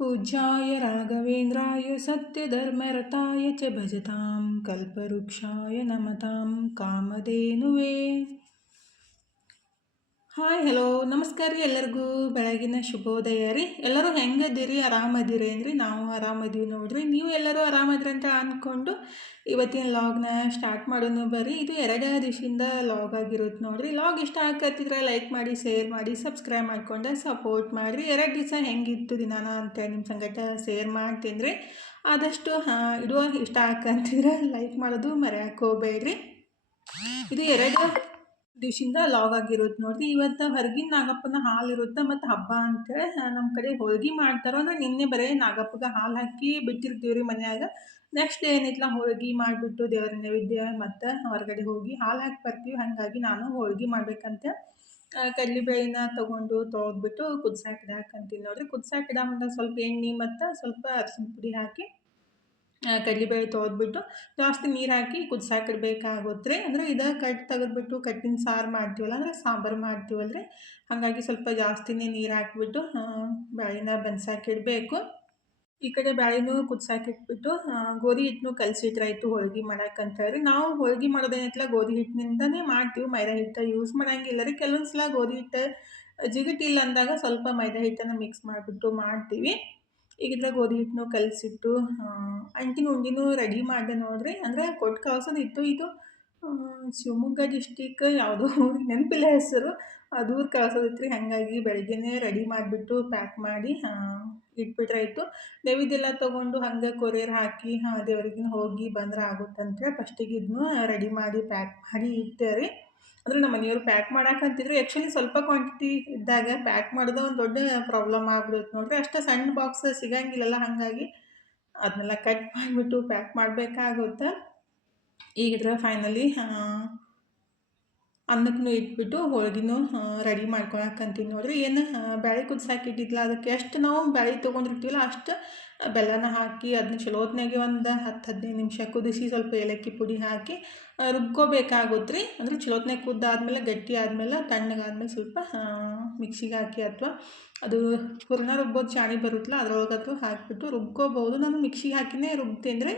पूज्याय राघवेन्द्राय सत्यधर्मरताय च भजतां कल्पवृक्षाय नमतां कामधेनुवे. ಹಾಯ್ ಹಲೋ ನಮಸ್ಕಾರ ರೀ ಎಲ್ಲರಿಗೂ ಬೆಳಗಿನ ಶುಭೋದಯ ರೀ. ಎಲ್ಲರೂ ಹೆಂಗದಿರಿ? ಆರಾಮದಿರಿ ಏನ್ರಿ? ನಾವು ಆರಾಮದೀವಿ ನೋಡ್ರಿ. ನೀವು ಎಲ್ಲರೂ ಆರಾಮದ್ರಿ ಅಂತ ಅಂದ್ಕೊಂಡು ಇವತ್ತಿನ ಲಾಗ್ನ ಸ್ಟಾರ್ಟ್ ಮಾಡೋನು ಬರ್ರಿ. ಇದು 2 ದಿವಸದಿಂದ ಲಾಗ್ ಆಗಿರುತ್ತೆ ನೋಡ್ರಿ. ಲಾಗ್ ಇಷ್ಟ ಆಗತ್ತಿದ್ರೆ ಲೈಕ್ ಮಾಡಿ, ಶೇರ್ ಮಾಡಿ, ಸಬ್ಸ್ಕ್ರೈಬ್ ಮಾಡ್ಕೊಂಡು ಸಪೋರ್ಟ್ ಮಾಡಿರಿ. 2 ದಿವಸ ಹೆಂಗಿತ್ತು ದಿನಾನ ಅಂತ ನಿಮ್ಮ ಸಂಗಟ ಶೇರ್ ಮಾಡ್ತೀನಿ ರೀ. ಆದಷ್ಟು ಇಡುವ ಇಷ್ಟ ಆಗಂತಿದ್ರೆ ಲೈಕ್ ಮಾಡೋದು ಮರೆಯೋಕೆ ಹೋಗ್ಬೇಡ್ರಿ. ಇದು 2 ದಿವಸದಿಂದ ಲಾಗ್ ಆಗಿರುತ್ತೆ ನೋಡ್ರಿ. ಇವತ್ತು ಹೊರಗಿನ ನಾಗಪ್ಪನ ಹಾಲು ಇರುತ್ತೆ ಮತ್ತು ಹಬ್ಬ ಅಂತೇಳಿ ನಮ್ಮ ಕಡೆ ಹೋಳ್ಗೆ ಮಾಡ್ತಾರೋ ಅಂದ್ರೆ ನಿನ್ನೆ ಬರೀ ನಾಗಪ್ಪಗೆ ಹಾಲು ಹಾಕಿ ಬಿಟ್ಟಿರ್ತೀವಿ ರೀ ಮನ್ಯಾಗ. ನೆಕ್ಸ್ಟ್ ಡೇ ಏನಿತ್ತಲ್ಲ ಹೋಳ್ಗೆ ಮಾಡಿಬಿಟ್ಟು ದೇವರ ನೈವೇದ್ಯ ಮತ್ತು ಹೊರಗಡೆ ಹೋಗಿ ಹಾಲು ಹಾಕಿ ಬರ್ತೀವಿ. ಹಾಗಾಗಿ ನಾನು ಹೋಳ್ಗೆ ಮಾಡ್ಬೇಕಂತ ಕಡ್ಲೆಬೇಳೆನ ತೊಗೊಂಡು ತೊಳೆದ್ಬಿಟ್ಟು ಕುದ್ಸಾಕ್ ಇಡಾಕಂತೀನಿ ನೋಡ್ರಿ. ಕುದ್ಸಾಕ್ ಇಡಾಮಂದ ಸ್ವಲ್ಪ ಎಣ್ಣೆ ಮತ್ತು ಸ್ವಲ್ಪ ಅರಿಶಿನ ಪುಡಿ ಹಾಕಿ ಕಡ್ಲೆಬೇಳೆ ತೊಳೆದ್ಬಿಟ್ಟು ಜಾಸ್ತಿ ನೀರು ಹಾಕಿ ಕುದ್ಸಾಕಿಡ್ಬೇಕಾಗುತ್ತೆ ರೀ. ಅಂದರೆ ಇದು ಕಟ್ಟು ತೆಗೆದ್ಬಿಟ್ಟು ಕಟ್ಟಿನ ಸಾರು ಮಾಡ್ತೀವಲ್ಲ, ಅಂದರೆ ಸಾಂಬಾರು ಮಾಡ್ತೀವಲ್ಲ ರೀ. ಹಾಗಾಗಿ ಸ್ವಲ್ಪ ಜಾಸ್ತಿನೇ ನೀರು ಹಾಕಿಬಿಟ್ಟು ಬೇಳೆನ ಬೆನ್ಸಾಕಿಡಬೇಕು. ಈ ಕಡೆ ಬೇಳೆನೂ ಕುದ್ಸಾಕಿಟ್ಬಿಟ್ಟು ಗೋಧಿ ಹಿಟ್ಟನ್ನು ಕಲಸಿಟ್ರಾಯ್ತು ಹೋಳ್ಗೆ ಮಾಡಕ್ಕಂತ ಹೇಳಿ. ನಾವು ಹೋಳ್ಗೆ ಮಾಡೋದೇನೈತಲ್ಲ ಗೋಧಿ ಹಿಟ್ಟಿನಿಂದನೇ ಮಾಡ್ತೀವಿ, ಮೈದಾ ಹಿಟ್ಟು ಯೂಸ್ ಮಾಡೋಂಗಿಲ್ಲ ರೀ. ಕೆಲವೊಂದು ಸಲ ಗೋಧಿ ಹಿಟ್ಟು ಜಿಗುಟಿಲ್ಲ ಅಂದಾಗ ಸ್ವಲ್ಪ ಮೈದಾ ಹಿಟ್ಟನ್ನು ಮಿಕ್ಸ್ ಮಾಡಿಬಿಟ್ಟು ಮಾಡ್ತೀವಿ. ಈಗಿದ್ರೆ ಗೋಧಿ ಹಿಟ್ಟನ್ನು ಕಲಸಿಟ್ಟು ಅಂಟಿನ ಉಂಡಿನೂ ರೆಡಿ ಮಾಡಿದೆ ನೋಡ್ರಿ. ಅಂದರೆ ಕೊಟ್ಟು ಕಳ್ಸೋದಿತ್ತು. ಇದು ಶಿವಮೊಗ್ಗ ಡಿಸ್ಟಿಕ್ ಯಾವುದೋ ನೆನಪಿಲ್ಲ ಹೆಸರು, ದೂರ ಕಳ್ಸೋದಿತ್ತು ರೀ. ಹಾಗಾಗಿ ಬೆಳಗ್ಗೆನೇ ರೆಡಿ ಮಾಡಿಬಿಟ್ಟು ಪ್ಯಾಕ್ ಮಾಡಿ ಇಟ್ಬಿಟ್ರಾಯ್ತು. ನೈವೇದ್ಯ ಎಲ್ಲ ತೊಗೊಂಡು ಹಂಗೆ ಕೊರಿಯರ್ ಹಾಕಿ ದೇವರಿಗೆ ಹೋಗಿ ಬಂದ್ರೆ ಆಗುತ್ತಂತೇಳಿ ಫಸ್ಟಿಗೆ ಇದನ್ನು ರೆಡಿ ಮಾಡಿ ಪ್ಯಾಕ್ ಮಾಡಿ ಇಟ್ಟೆ ರೀ. ಅಂದರೆ ನಮ್ಮ ಮನೆಯವರು ಪ್ಯಾಕ್ ಮಾಡಾಕಂತಿದ್ರು. ಆ್ಯಕ್ಚುಲಿ ಸ್ವಲ್ಪ ಕ್ವಾಂಟಿಟಿ ಇದ್ದಾಗ ಪ್ಯಾಕ್ ಮಾಡೋದು ಒಂದು ದೊಡ್ಡ ಪ್ರಾಬ್ಲಮ್ ಆಗ್ಬಿಡುತ್ತೆ ನೋಡ್ರಿ. ಅಷ್ಟು ಸಣ್ಣ ಬಾಕ್ಸ್ ಸಿಗಂಗಿಲ್ಲಲ್ಲ, ಹಾಗಾಗಿ ಅದನ್ನೆಲ್ಲ ಕಟ್ ಮಾಡಿಬಿಟ್ಟು ಪ್ಯಾಕ್ ಮಾಡಬೇಕಾಗುತ್ತೆ. ಈಗಿದ್ರೆ ಫೈನಲಿ ಅನ್ನಕ್ಕೂ ಇಟ್ಬಿಟ್ಟು ಹೋಳ್ಗೆನೂ ರೆಡಿ ಮಾಡ್ಕೊಳಕ್ಕಂತೀನಿ ನೋಡ್ರಿ. ಏನು ಬೇಳೆ ಕುದಿಸಾಕಿಟ್ಟಿದ್ಲ ಅದಕ್ಕೆ ಎಷ್ಟು ನಾವು ಬೇಳೆ ತೊಗೊಂಡಿರ್ತೀವಲ್ಲ ಅಷ್ಟು ಬೆಲ್ಲನ ಹಾಕಿ ಅದನ್ನ ಚಲೋತ್ನಾಗೆ ಒಂದು 10-15 ನಿಮಿಷ ಕುದಿಸಿ ಸ್ವಲ್ಪ ಏಲಕ್ಕಿ ಪುಡಿ ಹಾಕಿ ರುಬ್ಕೋಬೇಕಾಗುತ್ತೆ ರೀ. ಅಂದರೆ ಚಲೋತ್ನಾಗೆ ಕುದ್ದಾದ್ಮೇಲೆ ಗಟ್ಟಿ ಆದಮೇಲೆ ತಣ್ಣಗಾದ್ಮೇಲೆ ಸ್ವಲ್ಪ ಮಿಕ್ಸಿಗೆ ಹಾಕಿ ಅಥವಾ ಅದು ಹೂರಣ ರುಬ್ಬೋದು ಚಾಣಿ ಬರುತ್ತಲ್ಲ ಅದ್ರೊಳಗದು ಹಾಕಿಬಿಟ್ಟು ರುಬ್ಕೋಬೋದು. ನಾನು ಮಿಕ್ಸಿಗೆ ಹಾಕಿನೇ ರುಬ್ತೀನಿ ರೀ,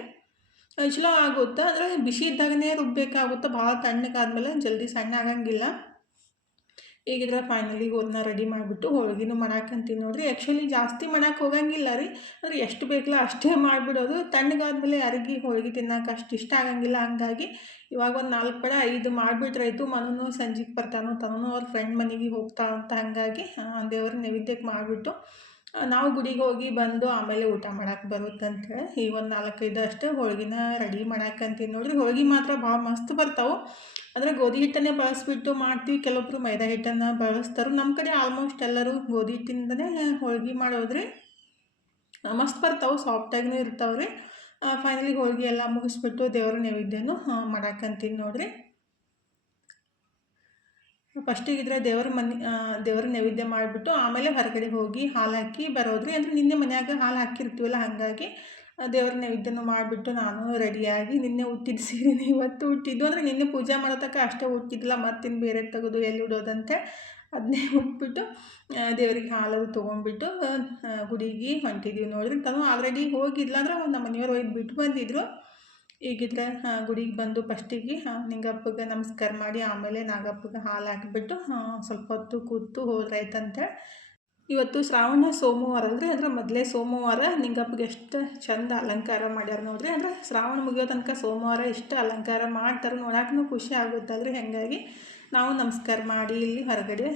ಚಲೋ ಆಗುತ್ತೆ. ಅಂದರೆ ಬಿಸಿ ಇದ್ದಾಗನೇ ರುಬ್ಬೇಕಾಗುತ್ತೆ, ಭಾಳ ತಣ್ಣಗಾದ್ಮೇಲೆ ಜಲ್ದಿ ಸಣ್ಣ ಆಗಂಗಿಲ್ಲ. ಈಗಿದ್ರೆ ಫೈನಲಿ ಹೂರಣ ರೆಡಿ ಮಾಡಿಬಿಟ್ಟು ಹೋಳ್ಗೆನೂ ಮಾಡಾಕಂತೀನಿ ನೋಡ್ರಿ. ಆ್ಯಕ್ಚುಲಿ ಜಾಸ್ತಿ ಮಾಡಕ್ಕೆ ಹೋಗಂಗಿಲ್ಲ ರೀ, ಅಂದರೆ ಎಷ್ಟು ಬೇಕಲ್ಲ ಅಷ್ಟೇ ಮಾಡಿಬಿಡೋದು. ತಣ್ಣಗಾದ್ಮೇಲೆ ಯಾರಿಗೆ ಹೋಳ್ಗೆ ತಿನ್ನೋಕೆ ಅಷ್ಟು ಇಷ್ಟ ಆಗಂಗಿಲ್ಲ. ಹಂಗಾಗಿ ಇವಾಗ ಒಂದು 4 ಪಡ 5 ಮಾಡಿಬಿಟ್ರಾಯ್ತು. ಮನೂ ಸಂಜೆಗೆ ಬರ್ತಾನೋ ತನೂ ಅವ್ರ ಫ್ರೆಂಡ್ ಮನೆಗೆ ಹೋಗ್ತಾ ಅಂತ. ಹಾಗಾಗಿ ದೇವ್ರ ನೈವೇದ್ಯಕ್ಕೆ ಮಾಡಿಬಿಟ್ಟು ನಾವು ಗುಡಿಗೆ ಹೋಗಿ ಬಂದು ಆಮೇಲೆ ಊಟ ಮಾಡಕ್ಕೆ ಬರುತ್ತಂತೇಳಿ ಈ ಒಂದು 4-5 ಅಷ್ಟೇ ಹೋಳ್ಗೆನ ರೆಡಿ ಮಾಡಾಕಂತೀನಿ ನೋಡ್ರಿ. ಹೋಳ್ಗೆ ಮಾತ್ರ ಭಾಳ ಮಸ್ತ್ ಬರ್ತಾವೆ. ಅಂದರೆ ಗೋಧಿ ಹಿಟ್ಟನ್ನೇ ಬಳಸ್ಬಿಟ್ಟು ಮಾಡ್ತೀವಿ, ಕೆಲವೊಬ್ರು ಮೈದಾ ಹಿಟ್ಟನ್ನು ಬಳಸ್ತಾರೆ. ನಮ್ಮ ಕಡೆ ಆಲ್ಮೋಸ್ಟ್ ಎಲ್ಲರೂ ಗೋಧಿ ಹಿಟ್ಟಿಂದನೇ ಹೋಳ್ಗೆ ಮಾಡೋದ್ರಿ. ಮಸ್ತ್ ಬರ್ತಾವೆ, ಸಾಫ್ಟಾಗಿನೂ ಇರ್ತಾವೆ ರೀ. ಫೈನಲಿ ಹೋಳ್ಗೆ ಎಲ್ಲ ಮುಗಿಸ್ಬಿಟ್ಟು ದೇವ್ರ ನೈವೇದ್ಯನೂ ಮಾಡಾಕಂತೀನಿ ನೋಡ್ರಿ. ಫಸ್ಟಿಗಿದ್ರೆ ದೇವ್ರ ನೈವೇದ್ಯ ಮಾಡಿಬಿಟ್ಟು ಆಮೇಲೆ ಹೊರಗಡೆ ಹೋಗಿ ಹಾಲು ಹಾಕಿ ಬರೋದ್ರಿ. ಅಂದರೆ ನಿನ್ನೆ ಮನ್ಯಾಗ ಹಾಲು ಹಾಕಿರ್ತೀವಲ್ಲ, ಹಾಗಾಗಿ ದೇವ್ರ ನೈವೇದ್ಯನೂ ಮಾಡಿಬಿಟ್ಟು ನಾನು ರೆಡಿಯಾಗಿ ನಿನ್ನೆ ಉಟ್ಟಿದ್ದು ಸೀರೆನೇ ಇವತ್ತು ಉಟ್ಟಿದ್ದು. ಅಂದರೆ ನಿನ್ನೆ ಪೂಜೆ ಮಾಡೋತಕ್ಕ ಅಷ್ಟೇ ಉಟ್ಟಿದ್ದಿಲ್ಲ, ಮತ್ತಿನ್ನು ಬೇರೆ ತೆಗೆದು ಎಲ್ಲಿ ಉಡೋದಂತೆ ಅದನ್ನೇ ಉಟ್ಬಿಟ್ಟು ದೇವ್ರಿಗೆ ಹಾಲದು ತೊಗೊಂಡ್ಬಿಟ್ಟು ಗುಡಿಗೆ ಹೊಂಟಿದ್ದೀವಿ ನೋಡ್ರಿ. ತಾನು ಆಲ್ರೆಡಿ ಹೋಗಿಲ್ಲ, ಅಂದರೆ ನಮ್ಮ ಮನೆಯವ್ರು ಒಯ್ದು ಬಿಟ್ಟು ಬಂದಿದ್ರು. ಈಗಿದ್ರೆ ಗುಡಿಗೆ ಬಂದು ಫಸ್ಟಿಗೆ ನಿಂಗಪ್ಪಗೆ ನಮಸ್ಕಾರ ಮಾಡಿ ಆಮೇಲೆ ನಾಗಪ್ಪಗೆ ಹಾಲು ಹಾಕಿಬಿಟ್ಟು ಸ್ವಲ್ಪ ಹೊತ್ತು ಕೂತು ಹೋದ್ರಾಯ್ತಂತೆ. ಇವತ್ತು ಶ್ರಾವಣ ಸೋಮವಾರ ಅಲ್ರಿ, ಅಂದರೆ ಮೊದಲೇ ಸೋಮವಾರ ನಿಂಗಪ್ಪಗೆ ಎಷ್ಟು ಚಂದ ಅಲಂಕಾರ ಮಾಡ್ಯಾರ ನೋಡ್ರಿ. ಅಂದರೆ ಶ್ರಾವಣ ಮುಗಿಯೋ ತನಕ ಸೋಮವಾರ ಇಷ್ಟು ಅಲಂಕಾರ ಮಾಡ್ತಾರೆ, ನೋಡಕ್ಕೂ ಖುಷಿ ಆಗುತ್ತಲ್ರಿ. ಹಾಗಾಗಿ ನಾವು ನಮಸ್ಕಾರ ಮಾಡಿ ಇಲ್ಲಿ ಹೊರಗಡೆ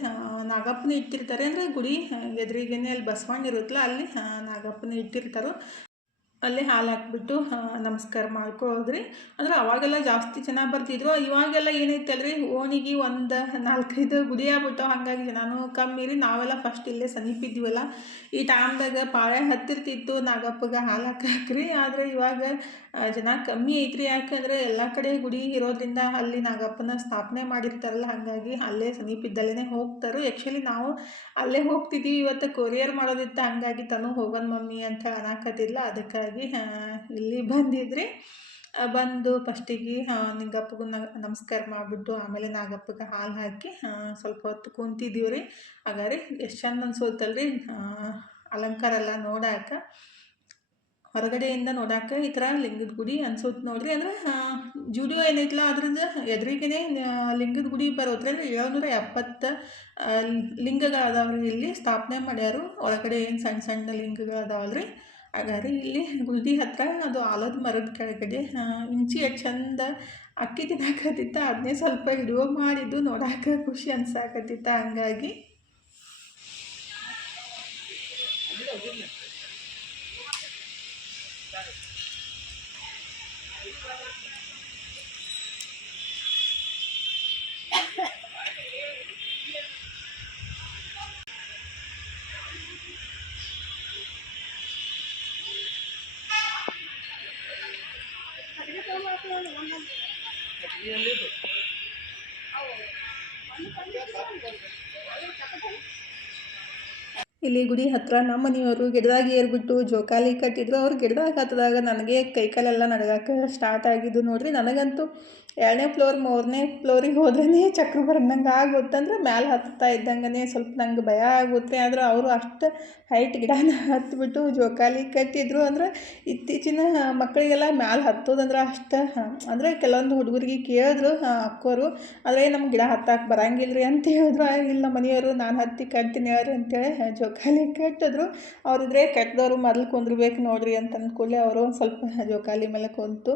ನಾಗಪ್ಪನ ಇಟ್ಟಿರ್ತಾರೆ. ಅಂದರೆ ಗುಡಿ ಎದುರಿಗೇನೆ ಅಲ್ಲಿ ಬಸವಣ್ಣ ಇರುತ್ತಲ್ಲ, ಅಲ್ಲಿ ನಾಗಪ್ಪನ ಇಟ್ಟಿರ್ತಾರೆ. ಅಲ್ಲೇ ಹಾಲು ಹಾಕ್ಬಿಟ್ಟು ನಮಸ್ಕಾರ ಮಾಡ್ಕೊಳ್ಳೋದ್ರಿ. ಅಂದ್ರೆ ಅವಾಗೆಲ್ಲ ಜಾಸ್ತಿ ಜನ ಬರ್ತಿದ್ರು. ಇವಾಗೆಲ್ಲ ಏನೈತಲ್ರಿ, ಓಣಿಗೆ ಒಂದು 4-5 ಗುಡಿ ಆಗ್ಬಿಟ್ಟು, ಹಾಗಾಗಿ ಜನನೂ ಕಮ್ಮಿ ರೀ. ನಾವೆಲ್ಲ ಫಸ್ಟ್ ಇಲ್ಲೇ ಸಮೀಪಿದ್ದೀವಲ್ಲ, ಈ ಟೈಮ್ದಾಗ ಪಾಳೆ ಹತ್ತಿರ್ತಿತ್ತು ನಾಗಪ್ಪಗೆ ಹಾಲು ಹಾಕಕ್ರಿ. ಆದರೆ ಇವಾಗ ಜನ ಕಮ್ಮಿ ಐತ್ರಿ. ಯಾಕಂದರೆ ಎಲ್ಲ ಕಡೆ ಗುಡಿ ಇರೋದ್ರಿಂದ ಅಲ್ಲಿ ನಾಗಪ್ಪನ ಸ್ಥಾಪನೆ ಮಾಡಿರ್ತಾರಲ್ಲ, ಹಾಗಾಗಿ ಅಲ್ಲೇ ಸಮೀಪದಲ್ಲೇ ಹೋಗ್ತಾರೆ. ಆ್ಯಕ್ಚುಲಿ ನಾವು ಅಲ್ಲೇ ಹೋಗ್ತಿದ್ದೀವಿ, ಇವತ್ತು ಕೊರಿಯರ್ ಮಾಡೋದಿತ್ತು, ಹಂಗಾಗಿ ತನು ಹೋಗೋಣ ಮಮ್ಮಿ ಅಂತ ಅನ್ನಕತ್ತಿದ್ಲ. ಅದಕ್ಕಾಗಿ ಇಲ್ಲಿ ಬಂದಿದ್ರಿ. ಬಂದು ಫಸ್ಟಿಗೆ ನಿಂಗಪ್ಪಗೆ ನಮಸ್ಕಾರ ಮಾಡಿಬಿಟ್ಟು ಆಮೇಲೆ ನಾಗಪ್ಪಗೆ ಹಾಲು ಹಾಕಿ ಸ್ವಲ್ಪ ಹೊತ್ತು ಕುಂತಿದ್ದೀವಿ ರೀ. ಹಾಗಾದ್ರೆ ಎಷ್ಟು ಚಂದ ಅನ್ಸೋತಲ್ರಿ ಅಲಂಕಾರ ಎಲ್ಲ ನೋಡಕ್ಕೆ. ಹೊರಗಡೆಯಿಂದ ನೋಡಕ್ಕೆ ಈ ಥರ ಲಿಂಗದ ಗುಡಿ ಅನ್ಸೋದು ನೋಡ್ರಿ. ಅಂದರೆ ಜುಡಿಯೋ ಏನೈತಲ್ಲ ಅದ್ರದ್ದು ಎದುರಿಗೇ ಲಿಂಗದ ಗುಡಿ ಬರೋದ್ರಲ್ಲಿ 770 ಲಿಂಗಗಳದಾವ್ರಿ ಇಲ್ಲಿ ಸ್ಥಾಪನೆ ಮಾಡ್ಯಾರು. ಒಳಗಡೆ ಏನು ಸಣ್ಣ ಸಣ್ಣ ಲಿಂಗಗಳದಾವಲ್ರಿ. ಹಾಗಾದ್ರೆ ಇಲ್ಲಿ ಗುಡಿ ಹತ್ರ ಅದು ಆಲದ ಮರದ ಕೆಳಗಡೆ ಇಂಚಿ ಎಷ್ಟು ಚಂದ ಅಕ್ಕಿ ತಿನ್ನಕತ್ತಿತ್ತ, ಅದನ್ನೇ ಸ್ವಲ್ಪ ವಿಡಿಯೋ ಮಾಡಿದ್ದು ನೋಡಕ್ಕೆ ಖುಷಿ ಅನ್ಸಾಕತ್ತಿತ್ತ. ಹಂಗಾಗಿ ಇಲ್ಲಿ ಗುಡಿ ಹತ್ರ ನಮ್ಮ ಮನೆಯವರು ಗಿಡದಾಗ ಏರ್ಬಿಟ್ಟು ಜೋಕಾಲಿ ಕಟ್ಟಿದ್ರು. ಅವ್ರು ಗಿಡದಾಗ ಹತ್ತಿದಾಗ ನನಗೆ ಕೈಕಾಲೆಲ್ಲ ನಡಗಕ್ಕೆ ಸ್ಟಾರ್ಟ್ ಆಗಿದ್ದು ನೋಡ್ರಿ. ನನಗಂತೂ 2ನೇ ಫ್ಲೋರ್ 3ನೇ ಫ್ಲೋರಿಗೆ ಹೋದ್ರೇ ಚಕ್ರ ಬರಂದಂಗೆ ಆಗುತ್ತಂದ್ರೆ ಮ್ಯಾಲೆ ಹತ್ತಾ ಇದ್ದಂಗೆ ಸ್ವಲ್ಪ ನಂಗೆ ಭಯ ಆಗುತ್ತೆ. ಆದ್ರೆ ಅವರು ಅಷ್ಟು ಹೈಟ್ ಗಿಡನ ಹತ್ಬಿಟ್ಟು ಜೋಕಾಲಿ ಕಟ್ಟಿದ್ರು. ಅಂದ್ರೆ ಇತ್ತೀಚಿನ ಮಕ್ಕಳಿಗೆಲ್ಲ ಮ್ಯಾಲೆ ಹತ್ತೋದಂದ್ರೆ ಅಷ್ಟು ಅಂದರೆ ಕೆಲವೊಂದು ಹುಡುಗರಿಗೆ ಕೇಳಿದ್ರು ಅಕ್ಕೋರು, ಆದರೆ ನಮ್ಮ ಗಿಡ ಹತ್ತಕ್ಕೆ ಬರಂಗಿಲ್ಲ ರೀ ಅಂತ ಹೇಳಿದ್ರು. ಇಲ್ಲ ನಮ್ಮ ಮನೆಯವರು ನಾನು ಹತ್ತಿ ಕಟ್ತೀನಿ ಯಾರು ಅಂತೇಳಿ ಜೋಕಾಲಿ ಕಟ್ಟಿದ್ರು. ಅವರಿದ್ರೆ ಕೆಟ್ಟದವರು ಮೊದಲು ಕುಂದ್ರಬೇಕು ನೋಡ್ರಿ ಅಂತ ಅಂದ್ಕೊಳ್ಳಿ ಅವರು ಒಂದು ಸ್ವಲ್ಪ ಜೋಕಾಲಿ ಮೇಲೆ ಕುಂತು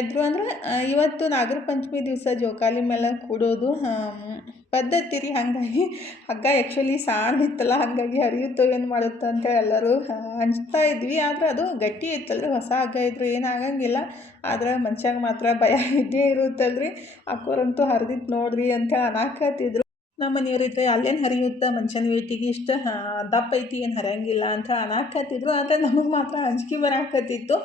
ಎದ್ರು. ಅಂದರೆ ಇವತ್ತು ನಾಗರ ಪಂಚಮಿ ದಿವಸ ಜೋಕಾಲಿ ಮೇಲೆ ಕೂಡೋದು ಪದ್ಧತಿ ರೀ. ಹಾಗಾಗಿ ಹಗ್ಗ ಆ್ಯಕ್ಚುಲಿ ಸಾಣ್ದಿತ್ತಲ್ಲ, ಹಾಗಾಗಿ ಹರಿಯುತ್ತೋ ಏನು ಮಾಡುತ್ತೋ ಅಂತೇಳಿ ಎಲ್ಲರೂ ಹಂಚ್ತಾ ಇದ್ವಿ. ಆದರೆ ಅದು ಗಟ್ಟಿ ಇತ್ತಲ್ರಿ, ಹೊಸ ಹಗ್ಗ ಇದ್ರು ಏನಾಗಂಗಿಲ್ಲ. ಆದ್ರೆ ಮನುಷ್ಯಾಗ ಮಾತ್ರ ಭಯ ಇದ್ದೇ ಇರುತ್ತಲ್ರಿ. ಅಕ್ಕೋರಂತೂ ಹರಿದಿತ್ತು ನೋಡ್ರಿ ಅಂತೇಳಿ ಅನ್ನಕತ್ತಿದ್ರು. ನಮ್ಮ ಮನೆಯವರಿದ್ರೆ ಅಲ್ಲೇನು ಹರಿಯುತ್ತಾ ಮನುಷ್ಯನ ವೇಟಿಗೆ ಇಷ್ಟು ದಪ್ಪ ಐತಿ, ಏನು ಹರಿಯಂಗಿಲ್ಲ ಅಂತ ಅನ್ನಕತ್ತಿದ್ರು. ಆದರೆ ನಮಗೆ ಮಾತ್ರ ಅಂಜಿಕೆ ಬರಾಕತ್ತಿತ್ತು.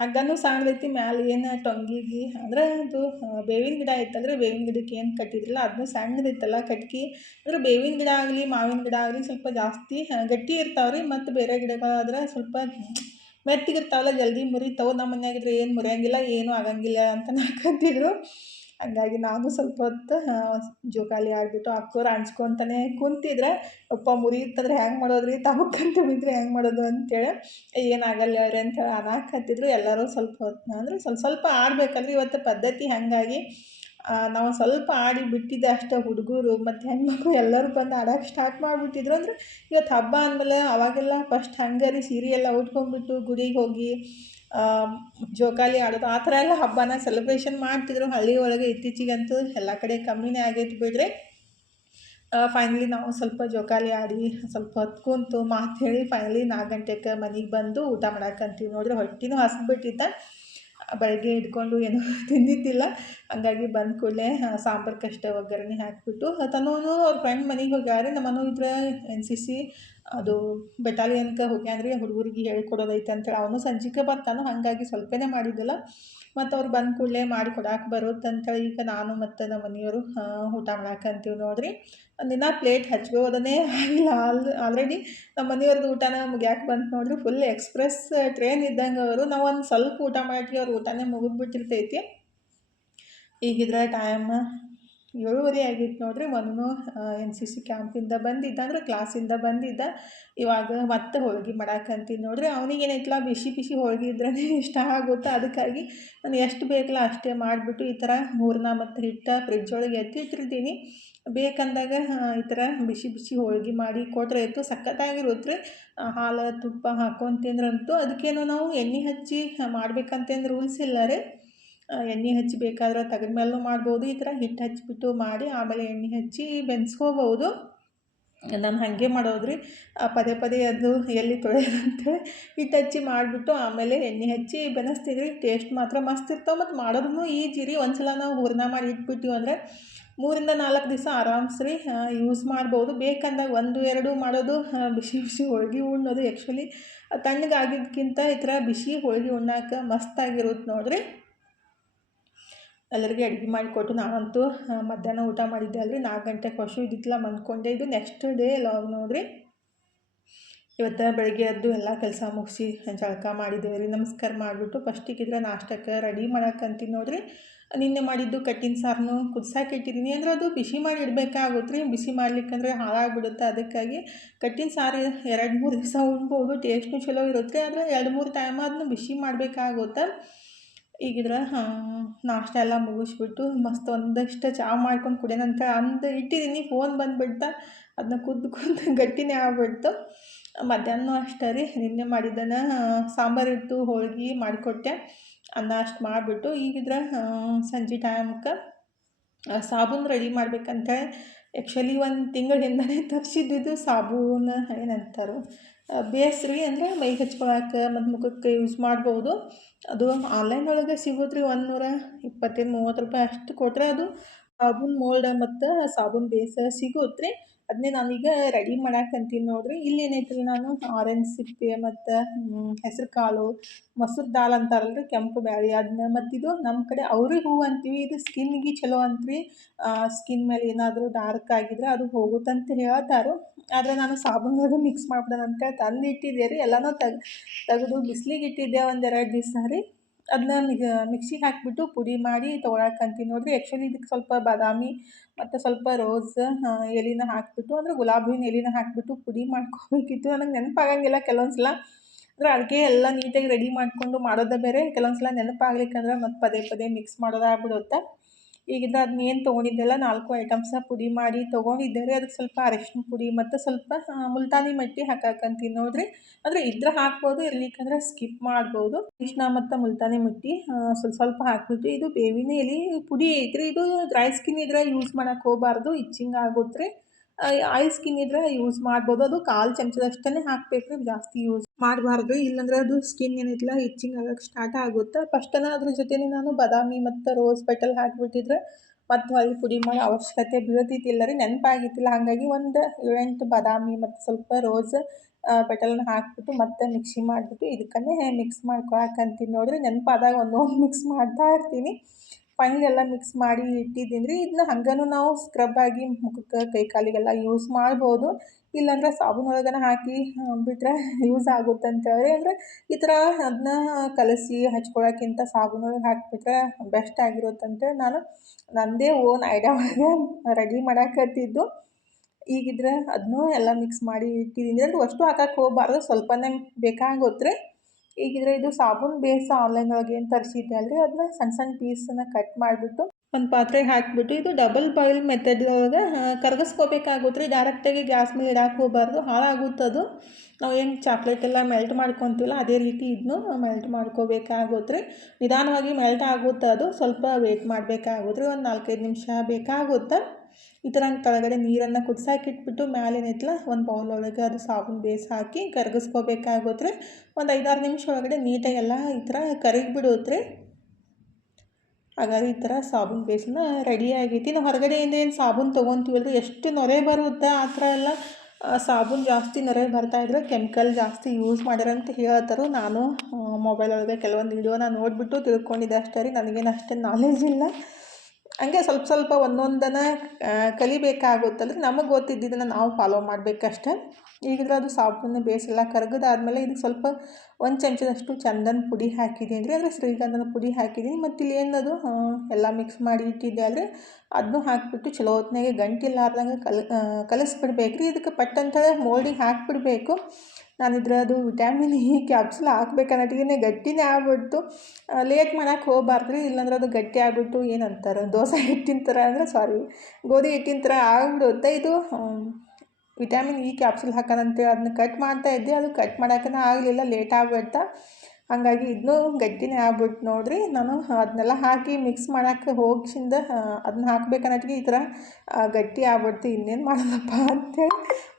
ಹಗ್ಗನೂ ಸಣ್ಣದೈತಿ, ಮ್ಯಾಲೆ ಏನು ಟೊಂಗಿಗೆ ಅಂದರೆ ಅದು ಬೇವಿನ ಗಿಡ ಇತ್ತಂದರೆ ಬೇವಿನ ಗಿಡಕ್ಕೆ ಏನು ಕಟ್ಟಿದ್ರಲ್ಲ ಅದನ್ನು ಸಣ್ಣದಿತ್ತಲ್ಲ ಕಟ್ಗೆ. ಅಂದರೆ ಬೇವಿನ ಗಿಡ ಆಗಲಿ ಮಾವಿನ ಗಿಡ ಆಗಲಿ ಸ್ವಲ್ಪ ಜಾಸ್ತಿ ಗಟ್ಟಿ ಇರ್ತಾವ್ರಿ. ಮತ್ತು ಬೇರೆ ಗಿಡಗಳಾದ್ರೆ ಸ್ವಲ್ಪ ಮೆತ್ತಿಗಿರ್ತಾವಲ್ಲ, ಜಲ್ದಿ ಮುರಿತಾವೆ. ನಮ್ಮ ಮನೆಯಾಗಿದ್ರೆ ಏನು ಮುರಿಯಂಗಿಲ್ಲ, ಏನೂ ಆಗಂಗಿಲ್ಲ ಅಂತ ಅನ್ನಕತ್ತಿದ್ರು. ಹಂಗಾಗಿ ನಾನು ಸ್ವಲ್ಪ ಹೊತ್ತು ಜೋಕಾಲಿ ಆಡಿಬಿಟ್ಟು ಅಕ್ಕೋರು ಹಂಚ್ಕೊತಾನೆ ಕುಂತಿದ್ರೆ, ಅಪ್ಪ ಮುರಿಯುತ್ತಂದ್ರೆ ಹೆಂಗೆ ಮಾಡೋದ್ರಿ, ತಮಕ್ಕಂತ ಬಿದ್ದರೆ ಹೆಂಗೆ ಮಾಡೋದು ಅಂತೇಳಿ ಏನಾಗಲ್ಲ ಅವ್ರಿ ಅಂತೇಳಿ ಅನ್ನಕತ್ತಿದ್ರು. ಎಲ್ಲರೂ ಸ್ವಲ್ಪ ಹೊತ್ತು ಅಂದರೆ ಸ್ವಲ್ಪ ಆಡಬೇಕಲ್ರಿ, ಇವತ್ತು ಪದ್ಧತಿ. ಹಾಗಾಗಿ ನಾವು ಸ್ವಲ್ಪ ಆಡಿ ಬಿಟ್ಟಿದ್ದೆ ಅಷ್ಟೇ. ಹುಡುಗರು ಮತ್ತು ಹೆಣ್ಮಕ್ಳು ಎಲ್ಲರೂ ಬಂದು ಆಡೋಕೆ ಸ್ಟಾರ್ಟ್ ಮಾಡಿಬಿಟ್ಟಿದ್ರು. ಅಂದರೆ ಇವತ್ತು ಹಬ್ಬ ಅಂದಮೇಲೆ ಅವಾಗೆಲ್ಲ ಫಸ್ಟ್ ಹಂಗೆ ರೀ, ಸೀರೆ ಎಲ್ಲ ಉಟ್ಕೊಂಡ್ಬಿಟ್ಟು ಗುಡಿಗೆ ಹೋಗಿ ಜೋಕಾಲಿ ಆಡೋದು ಆ ಥರ ಎಲ್ಲ ಹಬ್ಬನ ಸೆಲೆಬ್ರೇಷನ್ ಮಾಡ್ತಿದ್ರು ಹಳ್ಳಿ ಒಳಗೆ. ಇತ್ತೀಚಿಗಂತೂ ಎಲ್ಲ ಕಡೆ ಕಮ್ಮಿನೇ ಆಗೈತೆ ಬಿಡ್ರಿ. ಫೈನಲಿ ನಾವು ಸ್ವಲ್ಪ ಜೋಕಾಲಿ ಆಡಿ ಸ್ವಲ್ಪ ಹೊತ್ತು ಕುಂತು ಮಾತು ಹೇಳಿ ಫೈನಲಿ 4 ಗಂಟೆಗೆ ಮನೆಗೆ ಬಂದು ಊಟ ಮಾಡಕ್ಕಂತೀವಿ ನೋಡ್ರಿ. ಹೊಟ್ಟೆನೂ ಹಸ್ಬಿಟ್ಟಿದ್ದ, ಬೆಳಗ್ಗೆ ಹಿಡ್ಕೊಂಡು ಏನೂ ತಿಂದಿದ್ದಿಲ್ಲ. ಹಂಗಾಗಿ ಬಂದ ಕೂಡಲೇ ಸಾಂಬಾರ್ಗಷ್ಟೇ ಒಗ್ಗರಣೆ ಹಾಕಿಬಿಟ್ಟು ತನೂ ಅವ್ರ ಫ್ರೆಂಡ್ ಮನೆಗೆ ಹೋಗ್ಯಾರ. ನಮ್ಮನು ಇದ್ರೆ NCC ಅದು ಬೆಟಾಲಿಯನ್ಗೆ ಹೋಗ್ಯಾನ್ರಿ, ಹುಡುಗರಿಗೆ ಹೇಳ್ಕೊಡೋದೈತೆ ಅಂತೇಳಿ. ಅವನು ಸಂಜಿಕೆ ಬರ್ತಾನೋ, ಹಾಗಾಗಿ ಸ್ವಲ್ಪನೇ ಮಾಡಿದ್ದಿಲ್ಲ. ಮತ್ತು ಅವ್ರು ಬಂದ ಕೂಡಲೇ ಮಾಡಿ ಕೊಡಕ್ಕೆ ಬರುತ್ತಂತೇಳಿ ಈಗ ನಾನು ಮತ್ತು ನಮ್ಮ ಮನೆಯವರು ಊಟ ಮಾಡಕ್ಕಂತೀವಿ ನೋಡ್ರಿ. ಒಂದಿನ ಪ್ಲೇಟ್ ಹಚ್ಬೋದನ್ನೇ ಆಗಿಲ್ಲ. ಆಲ್ರೆಡಿ ನಮ್ಮ ಮನೆಯವ್ರದ್ದು ಊಟನ ಮುಗ್ಯಾಕೆ ಬಂತು ನೋಡ್ರಿ. ಫುಲ್ ಎಕ್ಸ್ಪ್ರೆಸ್ ಟ್ರೈನ್ ಇದ್ದಂಗೆ ಅವರು. ನಾವು ಒಂದು ಸ್ವಲ್ಪ ಊಟ ಮಾಡಿರಿ, ಅವ್ರ ಊಟನೇ ಮುಗಿದ್ಬಿಟ್ಟಿರ್ತೈತಿ. ಈಗಿದ್ರೆ ಟೈಮ್ 7:30 ಆಗಿತ್ತು ನೋಡ್ರಿ. ಮೊನ್ನೆ NCC ಕ್ಯಾಂಪಿಂದ ಬಂದಿದ್ದ, ಅಂದರೆ ಕ್ಲಾಸಿಂದ ಬಂದಿದ್ದ. ಇವಾಗ ಮತ್ತೆ ಹೋಳ್ಗೆ ಮಾಡಕ್ಕಂತೀನಿ ನೋಡ್ರಿ. ಅವನಿಗೇನೈತಲ್ಲ ಬಿಸಿ ಬಿಸಿ ಹೋಳ್ಗೆ ಇದ್ರೇ ಇಷ್ಟ ಆಗುತ್ತೆ. ಅದಕ್ಕಾಗಿ ನಾನು ಎಷ್ಟು ಬೇಕಲ್ಲ ಅಷ್ಟೇ ಮಾಡಿಬಿಟ್ಟು ಈ ಥರ ಹೂರಣ ಮತ್ತು ಹಿಟ್ಟು ಫ್ರಿಜ್ ಒಳಗೆ ಎತ್ತಿಟ್ಟಿರ್ತೀನಿ. ಬೇಕಂದಾಗ ಈ ಥರ ಬಿಸಿ ಬಿಸಿ ಹೋಳ್ಗೆ ಮಾಡಿ ಕೊಟ್ಟರೆ ಆಯಿತು, ಸಖತ್ತಾಗಿರುತ್ತೆ ರೀ. ಹಾಲು ತುಪ್ಪ ಹಾಕ್ಕೊಂಡು ತಿಂದ್ರಂತೂ. ಅದಕ್ಕೇನೋ ನಾವು ಎಣ್ಣೆ ಹಚ್ಚಿ ಮಾಡ್ಬೇಕಂತೇನು ರೂಲ್ಸ್ ಇಲ್ಲ ರೀ. ಎಣ್ಣೆ ಹಚ್ಚಿ ಬೇಕಾದ್ರೆ ತೆಗೆದ ಮೇಲೂ ಮಾಡ್ಬೋದು. ಈ ಥರ ಹಿಟ್ಟು ಹಚ್ಚಿಬಿಟ್ಟು ಮಾಡಿ ಆಮೇಲೆ ಎಣ್ಣೆ ಹಚ್ಚಿ ಬೆನ್ಸ್ಕೋಬೋದು. ನಾನು ಹಾಗೆ ಮಾಡೋದ್ರಿ. ಪದೇ ಪದೇ ಅದು ಎಲ್ಲಿ ತೊಳೆಯೋದಂತೇಳಿ ಹಿಟ್ಟು ಹಚ್ಚಿ ಮಾಡಿಬಿಟ್ಟು ಆಮೇಲೆ ಎಣ್ಣೆ ಹಚ್ಚಿ ಬೆನೆಸ್ತಿದ್ರಿ. ಟೇಸ್ಟ್ ಮಾತ್ರ ಮಸ್ತ್ ಇರ್ತಾವೆ. ಮತ್ತು ಮಾಡೋದೂ ಈಜಿ ರೀ. ಒಂದು ಸಲ ನಾವು ಹೂರಣ ಮಾಡಿ ಇಟ್ಬಿಟ್ಟಿವಿ ಅಂದರೆ 3-4 ದಿವಸ ಆರಾಮ್ಸ್ರಿ ಯೂಸ್ ಮಾಡ್ಬೋದು. ಬೇಕಂದಾಗ 1-2 ಮಾಡೋದು, ಬಿಸಿ ಬಿಸಿ ಹೋಳ್ಗೆ ಉಣ್ಣೋದು. ಆ್ಯಕ್ಚುಲಿ ತಣ್ಣಗಾಗಿದ್ದಕ್ಕಿಂತ ಈ ಥರ ಬಿಸಿ ಹೋಳ್ಗೆ ಉಣ್ಣಾಕ ಮಸ್ತಾಗಿರುತ್ತೆ ನೋಡಿರಿ. ಎಲ್ಲರಿಗೆ ಅಡುಗೆ ಮಾಡಿಕೊಟ್ಟು ನಾನಂತೂ ಮಧ್ಯಾಹ್ನ ಊಟ ಮಾಡಿದ್ದೆ ಅಲ್ರಿ, 4 ಗಂಟೆಗೆ ಹಸು ಇದ್ದಿತ್ತಲ್ಲ ಮನ್ಕೊಂಡೆ. ಇದು ನೆಕ್ಸ್ಟ್ ಡೇ ಲಾಗ್ ನೋಡಿರಿ. ಇವತ್ತು ಬೆಳಗ್ಗೆ ಎದ್ದು ಎಲ್ಲ ಕೆಲಸ ಮುಗಿಸಿ ಜಳಕ ಮಾಡಿದ್ದೇವೆ ರೀ. ನಮಸ್ಕಾರ ಮಾಡಿಬಿಟ್ಟು ಫಸ್ಟಿಗಿದ್ರೆ ನಾಷ್ಟಕ್ಕೆ ರೆಡಿ ಮಾಡಕ್ಕಂತೀನಿ ನೋಡಿರಿ. ನಿನ್ನೆ ಮಾಡಿದ್ದು ಕಟ್ಟಿನ ಸಾರನ್ನು ಕುದಿಸಾಕೆ ಇಟ್ಟಿದ್ದೀನಿ. ಅಂದ್ರೆ ಅದು ಬಿಸಿ ಮಾಡಿ ಇಡಬೇಕಾಗುತ್ತೆ ರೀ. ಬಿಸಿ ಮಾಡ್ಲಿಕ್ಕಂದ್ರೆ ಹಾಳಾಗ್ಬಿಡುತ್ತೆ. ಅದಕ್ಕಾಗಿ ಕಟ್ಟಿನ ಸಾರು 2-3 ದಿವಸ ಉಣ್ಬೋದು, ಟೇಸ್ಟು ಚಲೋ ಇರುತ್ತೆ. ಆದರೆ 2-3 ಟೈಮ್ ಅದನ್ನು ಬಿಸಿ ಮಾಡಬೇಕಾಗುತ್ತೆ. ಈಗಿದ್ರೆ ನಾಷ್ಟ ಎಲ್ಲ ಮುಗಿಸ್ಬಿಟ್ಟು ಮಸ್ತ್ ಒಂದಷ್ಟು ಚಹಾ ಮಾಡ್ಕೊಂಡು ಕುಡಿಯೋಣಂತ ಇಟ್ಟಿದ್ದೀನಿ. ಫೋನ್ ಬಂದುಬಿಡ್ತಾ, ಅದನ್ನ ಕುದ್ದು ಗಟ್ಟಿನೇ ಆಗ್ಬಿಡ್ತು. ಮಧ್ಯಾಹ್ನ ಅಷ್ಟೇ ರೀ, ನಿನ್ನೆ ಮಾಡಿದ್ದನ್ನು ಸಾಂಬಾರು ಇಟ್ಟು ಹೋಳ್ಗೆ ಮಾಡಿಕೊಟ್ಟೆ. ಅನ್ನ ಅಷ್ಟು ಮಾಡಿಬಿಟ್ಟು ಈಗಿದ್ರೆ ಸಂಜೆ ಟೈಮ್ಗೆ ಸಾಬೂನು ರೆಡಿ ಮಾಡ್ಬೇಕಂತೇಳಿ ಆ್ಯಕ್ಚುಲಿ 1 ತಿಂಗಳ ಹಿಂದನೇ ತರಿಸಿದ್ದು ಸಾಬೂನು ಏನಂತಾರೆ ಬೇಸ್ರಿ, ಅಂದರೆ ಮೈಗೆ ಹಚ್ಕೊಳಕ್ಕೆ ಮತ್ತು ಮುಖಕ್ಕೆ ಯೂಸ್ ಮಾಡ್ಬೋದು. ಅದು ಆನ್ಲೈನ್ ಒಳಗೆ ಸಿಗುತ್ತೆ ರೀ. 125-30 ರೂಪಾಯಿ ಅಷ್ಟು ಕೊಟ್ಟರೆ ಅದು ಸಾಬೂನು ಮೋಲ್ಡ್ ಮತ್ತು ಸಾಬೂನು ಬೇಸ್ ಸಿಗುತ್ತೆ ರೀ. ಅದನ್ನೇ ನಾನೀಗ ರೆಡಿ ಮಾಡಕ್ಕಂತೀನಿ ನೋಡಿರಿ. ಇಲ್ಲಿ ಏನೈತಿಲ್ಲ, ನಾನು ಆರೆಂಜ್ ಸಿಪ್ಪೆ ಮತ್ತು ಹೆಸರು ಕಾಳು, ಮೊಸರು ದಾಲ್ ಅಂತಾರಲ್ರಿ, ಕೆಂಪು ಬ್ಯಾಳೆ, ಅದನ್ನ ಮತ್ತಿದು ನಮ್ಮ ಕಡೆ ಅವ್ರಿ ಹೂವು ಅಂತೀವಿ. ಇದು ಸ್ಕಿನ್ನಿಗೆ ಚಲೋ ಅಂತ್ರಿ. ಸ್ಕಿನ್ ಮೇಲೆ ಏನಾದರೂ ಡಾರ್ಕ್ ಆಗಿದ್ರೆ ಅದು ಹೋಗುತ್ತಂತ ಹೇಳ್ತಾರೆ. ಆದರೆ ನಾನು ಸಾಬೂನೊಳಗೆ ಮಿಕ್ಸ್ ಮಾಡ್ಬಿಡೋಣ ಅಂತೇಳಿ ತಂದು ಇಟ್ಟಿದ್ದೆ ರೀ. ಎಲ್ಲನೂ ತೆಗೆದು ಬಿಸಿಲಿಗೆ ಇಟ್ಟಿದ್ದೆ 1-2 ದಿವಸ ರೀ. ಅದನ್ನ ಮಿಕ್ಸಿಗೆ ಹಾಕಿಬಿಟ್ಟು ಪುಡಿ ಮಾಡಿ ತೊಗೊಳಕ್ಕಂತೀನಿ ನೋಡಿರಿ. ಆ್ಯಕ್ಚುಲಿ ಇದಕ್ಕೆ ಸ್ವಲ್ಪ ಬಾದಾಮಿ ಮತ್ತು ಸ್ವಲ್ಪ ರೋಸ್ ಎಲೆನ ಹಾಕಿಬಿಟ್ಟು, ಅಂದರೆ ಗುಲಾಬಿ ಹೂವಿನ ಎಲೆನ ಹಾಕಿಬಿಟ್ಟು ಪುಡಿ ಮಾಡ್ಕೋಬೇಕಿತ್ತು. ನನಗೆ ನೆನಪಾಗಂಗಿಲ್ಲ ಕೆಲವೊಂದು ಸಲ. ಅಂದರೆ ಅಡುಗೆ ಎಲ್ಲ ನೀಟಾಗಿ ರೆಡಿ ಮಾಡಿಕೊಂಡು ಮಾಡೋದೇ ಬೇರೆ, ಕೆಲವೊಂದು ಸಲ ನೆನಪಾಗ್ಲಿಕ್ಕಂದ್ರೆ ಮತ್ತು ಪದೇ ಮಿಕ್ಸ್ ಮಾಡೋದಾಗ್ಬಿಡುತ್ತೆ. ಈಗಿದ್ರೆ ಅದನ್ನ ಏನು ತೊಗೊಂಡಿದ್ದೆಲ್ಲ 4 ಐಟಮ್ಸ ಪುಡಿ ಮಾಡಿ ತೊಗೊಂಡಿದ್ದೆ ರೀ. ಅದಕ್ಕೆ ಸ್ವಲ್ಪ ಅರಿಶಿನ ಪುಡಿ ಮತ್ತು ಸ್ವಲ್ಪ ಮುಲ್ತಾನಿ ಮಟ್ಟಿ ಹಾಕಕ್ಕಂತೀನಿ ನೋಡಿರಿ. ಅಂದರೆ ಇದ್ರೆ ಹಾಕ್ಬೋದು, ಇರ್ಲಿಕ್ಕಂದ್ರೆ ಸ್ಕಿಪ್ ಮಾಡ್ಬೋದು. ಅರಿಶಿನ ಮತ್ತು ಮುಲ್ತಾನಿ ಮಟ್ಟಿ ಸ್ವಲ್ಪ ಹಾಕ್ಬಿಟ್ಟು, ಇದು ಬೇವಿನ ಎಲೆ ಪುಡಿ ಐತ್ರಿ. ಇದು ಡ್ರೈ ಸ್ಕಿನ್ ಇದ್ರೆ ಯೂಸ್ ಮಾಡೋಕ್ಕೆ ಹೋಗಬಾರ್ದು, ಇಚ್ಚಿಂಗ್ ಆಗುತ್ತೆ ರೀ. ಆಯಿಲ್ ಸ್ಕಿನ್ ಇದ್ರೆ ಯೂಸ್ ಮಾಡ್ಬೋದು. ಅದು 1/4 ಚಮಚದಷ್ಟೇ ಹಾಕ್ಬೇಕು ರೀ, ಜಾಸ್ತಿ ಯೂಸ್ ಮಾಡಬಾರ್ದು. ಇಲ್ಲಾಂದ್ರೆ ಅದು ಸ್ಕಿನ್ ಏನಿಲ್ಲ ಇಚ್ಚಿಂಗ್ ಆಗಕ್ಕೆ ಸ್ಟಾರ್ಟ್ ಆಗುತ್ತೆ. ಫಸ್ಟನ್ನು ಅದ್ರ ಜೊತೆನೇ ನಾನು ಬಾದಾಮಿ ಮತ್ತು ರೋಸ್ ಪೆಟಲ್ ಹಾಕಿಬಿಟ್ಟಿದ್ರೆ ಮತ್ತು ಹೊಳ್ಳಿ ಪುಡಿ ಮಾಡೋ ಅವಶ್ಯಕತೆ ಬೀಳ್ತಿದ್ದಿಲ್ಲ ರೀ. ನೆನಪಾಗಿತ್ತಿಲ್ಲ. ಹಾಗಾಗಿ 7-8 ಬಾದಾಮಿ ಮತ್ತು ಸ್ವಲ್ಪ ರೋಸ್ ಪೆಟಲ್ನ ಹಾಕಿಬಿಟ್ಟು ಮತ್ತೆ ಮಿಕ್ಸಿ ಮಾಡಿಬಿಟ್ಟು ಇದಕ್ಕನ್ನೇ ಮಿಕ್ಸ್ ಮಾಡ್ಕೊಳಕ್ಕಂತೀನಿ ನೋಡಿರಿ. ನೆನಪಾದಾಗ ಒಂದೊಂದು ಮಿಕ್ಸ್ ಮಾಡ್ತಾ ಇರ್ತೀನಿ. ಫೈನಲ್ ಎಲ್ಲ ಮಿಕ್ಸ್ ಮಾಡಿ ಇಟ್ಟಿದ್ದೀನಿ ರೀ. ಇದನ್ನ ಹಂಗನೂ ನಾವು ಸ್ಕ್ರಬ್ ಆಗಿ ಮುಖಕ್ಕೆ ಕೈ ಕಾಲಿಗೆಲ್ಲ ಯೂಸ್ ಮಾಡ್ಬೋದು. ಇಲ್ಲಾಂದ್ರೆ ಸಾಬೂನೊಳಗನ ಹಾಕಿ ಬಿಟ್ಟರೆ ಯೂಸ್ ಆಗುತ್ತೆ ಅಂತೇಳಿ. ಅಂದರೆ ಈ ಥರ ಅದನ್ನ ಕಲಸಿ ಹಚ್ಕೊಳಕ್ಕಿಂತ ಸಾಬೂನೊಳಗೆ ಹಾಕಿಬಿಟ್ರೆ ಬೆಸ್ಟ್ ಆಗಿರುತ್ತಂತೇಳಿ ನಾನು ನನ್ನದೇ ಓನ್ ಐಡಿಯಾ ಒಳಗೆ ರೆಡಿ ಮಾಡಾಕತ್ತಿದ್ದು. ಈಗಿದ್ರೆ ಅದನ್ನೂ ಎಲ್ಲ ಮಿಕ್ಸ್ ಮಾಡಿ ಇಟ್ಟಿದ್ದೀನಿ. ಅದು ಅಷ್ಟು ಹಾಕಕ್ಕೆ ಹೋಗಬಾರ್ದು, ಸ್ವಲ್ಪನೇ ಬೇಕಾಗುತ್ತೆ ರೀ. ಈಗಿದ್ರೆ ಇದು ಸಾಬೂನು ಬೇಸ್ ಆನ್ಲೈನ್ ಒಳಗೆ ಏನು ತರಿಸಿದ್ದೆ ಅಲ್ರಿ, ಅದನ್ನ ಸಣ್ಣ ಪೀಸನ್ನು ಕಟ್ ಮಾಡಿಬಿಟ್ಟು ಒಂದು ಪಾತ್ರೆಗೆ ಹಾಕಿಬಿಟ್ಟು, ಇದು ಡಬಲ್ ಬಾಯ್ಲ್ ಮೆಥಡ್ ಒಳಗೆ ಕರಗಿಸ್ಕೋಬೇಕಾಗುತ್ತೆ ರೀ. ಡೈರೆಕ್ಟಾಗಿ ಗ್ಯಾಸ್ ಮೇಲೆ ಇಡಕ್ಕೆ ಹೋಗಬಾರ್ದು, ಹಾಳಾಗುತ್ತದು. ನಾವು ಏನು ಚಾಕ್ಲೇಟ್ ಎಲ್ಲ ಮೆಲ್ಟ್ ಮಾಡ್ಕೊತೀವಲ್ಲ ಅದೇ ರೀತಿ ಇದನ್ನು ಮೆಲ್ಟ್ ಮಾಡ್ಕೋಬೇಕಾಗುತ್ತೆ ರೀ. ನಿಧಾನವಾಗಿ ಮೆಲ್ಟ್ ಆಗುತ್ತೆ. ಅದು ಸ್ವಲ್ಪ ವೇಟ್ ಮಾಡಬೇಕಾಗುತ್ತೆ ರೀ, ಒಂದು 4-5 ನಿಮಿಷ ಬೇಕಾಗುತ್ತೆ. ಈ ಥರ ಕೆಳಗಡೆ ನೀರನ್ನು ಕುದಿಸಾಕಿಟ್ಬಿಟ್ಟು ಮೇಲೆ ಏನೈತಲ್ಲ ಒಂದು ಬೌಲ್ ಒಳಗೆ ಅದು ಸಾಬೂನು ಬೇಸ್ ಹಾಕಿ ಕರಗಿಸ್ಕೋಬೇಕಾಗುತ್ತೆ ರೀ. ಒಂದು 5-6 ನಿಮಿಷ ಒಳಗಡೆ ನೀಟಾಗಿ ಎಲ್ಲ ಈ ಥರ ಕರಗಿಬಿಡುತ್ತೆ ರೀ. ಹಾಗಾಗಿ ಈ ಥರ ಸಾಬೂನು ಬೇಸನ್ನ ರೆಡಿ ಆಗೈತಿ. ನಾವು ಹೊರಗಡೆಯಿಂದ ಏನು ಸಾಬೂನು ತೊಗೊತೀವಲ್ರಿ, ಎಷ್ಟು ನೊರೆ ಬರುತ್ತೆ. ಆ ಥರ ಎಲ್ಲ ಸಾಬೂನು ಜಾಸ್ತಿ ನೊರೆ ಬರ್ತಾಯಿದ್ರೆ ಕೆಮಿಕಲ್ ಜಾಸ್ತಿ ಯೂಸ್ ಮಾಡ್ಯಾರಂತ ಹೇಳ್ತಾರೆ. ನಾನು ಮೊಬೈಲ್ ಒಳಗೆ ಕೆಲವೊಂದು ವಿಡಿಯೋನ ನೋಡಿಬಿಟ್ಟು ತಿಳ್ಕೊಂಡಿದ್ದೆ ಅಷ್ಟೇ ರೀ. ನನಗೇನು ಅಷ್ಟೇ ನಾಲೆಜ್ ಇಲ್ಲ. ಹಂಗೆ ಸ್ವಲ್ಪ ಒಂದೊಂದನ್ನು ಕಲಿಬೇಕಾಗುತ್ತಲ್ರಿ. ನಮಗೆ ಗೊತ್ತಿದ್ದನ್ನು ನಾವು ಫಾಲೋ ಮಾಡಬೇಕಷ್ಟೆ. ಈಗಿದ್ರೆ ಅದು ಸಾಬೂನು ಬೇಸ್ ಎಲ್ಲ ಕರಗಿದಾದ್ಮೇಲೆ ಇದಕ್ಕೆ ಸ್ವಲ್ಪ 1 ಚಮಚದಷ್ಟು ಚಂದನ ಪುಡಿ ಹಾಕಿದ್ದೀನಿ ರೀ, ಅಂದರೆ ಶ್ರೀಗಂಧದ ಪುಡಿ ಹಾಕಿದ್ದೀನಿ. ಮತ್ತು ಇಲ್ಲಿ ಏನದು ಎಲ್ಲ ಮಿಕ್ಸ್ ಮಾಡಿ ಇಟ್ಟಿದ್ದೆ ಅಲ್ರಿ, ಅದನ್ನೂ ಹಾಕಿಬಿಟ್ಟು ಚಲೋ ಹೊತ್ನಾಗೆ ಗಂಟಿಲ್ಲಾರ್ದಂಗೆ ಕಲಿಸ್ಬಿಡ್ಬೇಕು ರೀ. ಇದಕ್ಕೆ ಪಟ್ಟಂತ ಮೋಲ್ಡಿಗೆ ಹಾಕಿಬಿಡ್ಬೇಕು. ನಾನಿದ್ರೆ ಅದು ವಿಟಾಮಿನ್ ಇ ಕ್ಯಾಪ್ಸುಲ್ ಹಾಕ್ಬೇಕನ್ನೋಟಿಗೆ ಗಟ್ಟಿನೇ ಆಗ್ಬಿಡ್ತು. ಲೇಟ್ ಮಾಡೋಕ್ಕೆ ಹೋಗಬಾರ್ದು ರೀ, ಇಲ್ಲಾಂದ್ರೆ ಅದು ಗಟ್ಟಿ ಆಗಿಬಿಟ್ಟು ಏನಂತಾರೆ ದೋಸೆ ಹಿಟ್ಟಿನ ಥರ, ಅಂದರೆ ಗೋಧಿ ಹಿಟ್ಟಿನ ಥರ ಆಗಿಬಿಡುತ್ತೆ. ಇದು ವಿಟಾಮಿನ್ ಇ ಕ್ಯಾಪ್ಸುಲ್ ಹಾಕೋಣಂತೇಳಿ ಅದನ್ನ ಕಟ್ ಮಾಡ್ತಾಯಿದ್ದೆ, ಅದು ಕಟ್ ಮಾಡೋಕ್ಕೂ ಆಗಲಿಲ್ಲ, ಲೇಟ್ ಆಗ್ಬಿಡ್ತಾ. ಹಾಗಾಗಿ ಇದನ್ನೂ ಗಟ್ಟಿನೇ ಆಗ್ಬಿಟ್ಟು ನೋಡಿರಿ. ನಾನು ಅದನ್ನೆಲ್ಲ ಹಾಕಿ ಮಿಕ್ಸ್ ಮಾಡೋಕ್ಕೆ ಹೋಗಿಸಿಂದ ಅದನ್ನ ಹಾಕ್ಬೇಕನ್ನೋಟಿಗೆ ಈ ಥರ ಗಟ್ಟಿ ಆಗ್ಬಿಡ್ತು. ಇನ್ನೇನು ಮಾಡೋದಪ್ಪ ಅಂತೇಳಿ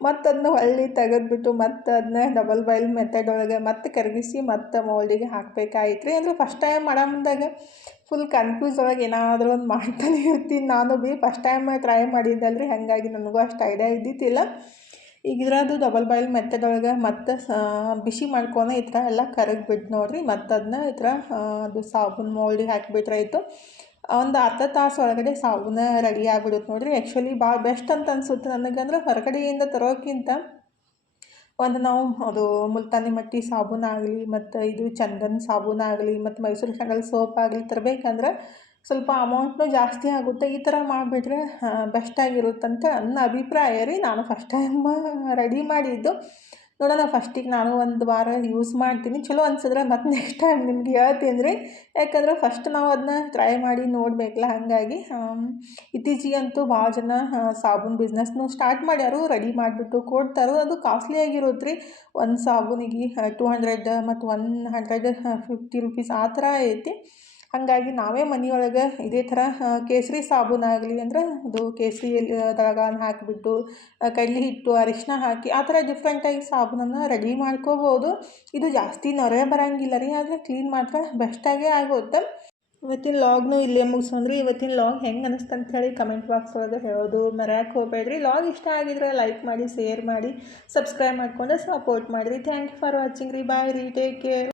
ಮತ್ತು ಅದನ್ನ ಹೊಳ್ಳಿ ತೆಗೆದ್ಬಿಟ್ಟು ಮತ್ತು ಅದನ್ನ ಡಬಲ್ ಬಾಯ್ಲ್ ಮೆಥಡ್ ಒಳಗೆ ಮತ್ತೆ ಕರಗಿಸಿ ಮತ್ತು ಮೋಲ್ಡಿಗೆ ಹಾಕಬೇಕಾಯ್ತು ರೀ. ಅಂದರೆ ಫಸ್ಟ್ ಟೈಮ್ ಮಾಡೋ ಮುಂದಾಗ ಫುಲ್ ಕನ್ಫ್ಯೂಸ್ ಒಳಗೆ ಏನಾದರೂ ಒಂದು ಮಾಡ್ತಾನೆ ಇರ್ತೀನಿ ನಾನು ಫಸ್ಟ್ ಟೈಮ್ ಟ್ರೈ ಮಾಡಿದ್ದಲ್ರಿ, ಹಾಗಾಗಿ ನನಗೂ ಅಷ್ಟು ಐಡಿಯಾ ಇದ್ದಿದ್ದಿಲ್ಲ. ಈಗ ಇದ್ರದ್ದು ಡಬಲ್ ಬಾಯ್ಲ್ ಮೆಥಡೊಳಗೆ ಮತ್ತು ಬಿಸಿ ಮಾಡ್ಕೊಂಡು ಈ ಥರ ಎಲ್ಲ ಕರಗಿಬಿಟ್ಟು ನೋಡಿರಿ, ಮತ್ತು ಅದನ್ನ ಈ ಥರ ಅದು ಸಾಬೂನು ಮೋಲ್ಡಿಗೆ ಹಾಕಿಬಿಟ್ರಾಯ್ತು. ಒಂದು ಅರ್ಧ ತಾಸು ಒಳಗಡೆ ಸಾಬೂನು ರೆಡಿ ಆಗಿಬಿಡುತ್ತೆ ನೋಡಿರಿ. ಆ್ಯಕ್ಚುಲಿ ಭಾಳ ಬೆಸ್ಟ್ ಅಂತ ಅನ್ಸುತ್ತೆ ನನಗಂದ್ರೆ, ಹೊರಗಡೆಯಿಂದ ತರೋಕ್ಕಿಂತ ಒಂದು ನಾವು ಅದು ಮುಲ್ತಾನಿ ಮಟ್ಟಿ ಸಾಬೂನಾಗಲಿ ಮತ್ತು ಇದು ಚಂದನ್ ಸಾಬೂನಾಗಲಿ ಮತ್ತು ಮೈಸೂರು ಸ್ಯಾಂಡಲ್ ಸೋಪ್ ಆಗಲಿ ತರಬೇಕಂದ್ರೆ ಸ್ವಲ್ಪ ಅಮೌಂಟ್ನೂ ಜಾಸ್ತಿ ಆಗುತ್ತೆ. ಈ ಥರ ಮಾಡಿಬಿಟ್ರೆ ಬೆಸ್ಟಾಗಿರುತ್ತಂತ ನನ್ನ ಅಭಿಪ್ರಾಯ ರೀ. ನಾನು ಫಸ್ಟ್ ಟೈಮ್ ರೆಡಿ ಮಾಡಿದ್ದು. ನೋಡೋಣ, ಫಸ್ಟಿಗೆ ನಾನು ಒಂದು ವಾರ ಯೂಸ್ ಮಾಡ್ತೀನಿ, ಚಲೋ ಅನ್ಸಿದ್ರೆ ಮತ್ತು ನೆಕ್ಸ್ಟ್ ಟೈಮ್ ನಿಮ್ಗೆ ಹೇಳ್ತೀನಿ ರೀ. ಯಾಕಂದ್ರೆ ಫಸ್ಟ್ ನಾವು ಅದನ್ನ ಟ್ರೈ ಮಾಡಿ ನೋಡಬೇಕಲ್ಲ, ಹಾಗಾಗಿ ಇತ್ತೀಚೆಗಂತೂ ಭಾಳ ಜನ ಸಾಬೂನು ಬಿಸ್ನೆಸ್ನು ಸ್ಟಾರ್ಟ್ ಮಾಡ್ಯಾರು, ರೆಡಿ ಮಾಡಿಬಿಟ್ಟು ಕೊಡ್ತಾರೋ. ಅದು ಕಾಸ್ಟ್ಲಿ ಆಗಿರುತ್ತೆ ರೀ, ಒಂದು ಸಾಬೂನಿಗೆ 200 ಮತ್ತು 150 ರೂಪೀಸ್ ಆ ಥರ ಐತಿ. ಹಾಗಾಗಿ ನಾವೇ ಮನೆಯೊಳಗೆ ಇದೇ ಥರ ಕೇಸರಿ ಸಾಬೂನಾಗಲಿ ಅಂದ್ರೆ ಅದು ಕೇಸರಿ ದಾಳನ ಹಾಕಿಬಿಟ್ಟು ಕಡಲೆ ಹಿಟ್ಟು ಅರಿಶಿನ ಹಾಕಿ ಆ ಥರ ಡಿಫ್ರೆಂಟಾಗಿ ಸಾಬೂನನ್ನು ರೆಡಿ ಮಾಡ್ಕೋಬೋದು. ಇದು ಜಾಸ್ತಿ ನೊರೆ ಬರೋಂಗಿಲ್ಲ ರೀ, ಆದರೆ ಕ್ಲೀನ್ ಮಾತ್ರ ಬೆಸ್ಟಾಗೇ ಆಗುತ್ತೆ. ಇವತ್ತಿನ ಲಾಗ್ನು ಇಲ್ಲೇ ಮುಗಿಸೋಣ್ರಿ. ಇವತ್ತಿನ ಲಾಗ್ ಹೆಂಗೆ ಅನಿಸ್ತು ಅಂತ ಹೇಳಿ ಕಮೆಂಟ್ ಬಾಕ್ಸ್ ಒಳಗೆ ಹೇಳೋದು ಮರೆಯೋಕ್ಕೆ ಹೋಗಬೇಡ್ರಿ. ಲಾಗ್ ಇಷ್ಟ ಆಗಿದ್ರೆ ಲೈಕ್ ಮಾಡಿ, ಶೇರ್ ಮಾಡಿ, ಸಬ್ಸ್ಕ್ರೈಬ್ ಮಾಡ್ಕೊಂಡು ಸಪೋರ್ಟ್ ಮಾಡಿರಿ. ಥ್ಯಾಂಕ್ ಯು ಫಾರ್ ವಾಚಿಂಗ್ ರೀ. ಬಾಯ್ ರೀ, ಟೇಕ್ ಕೇರ್.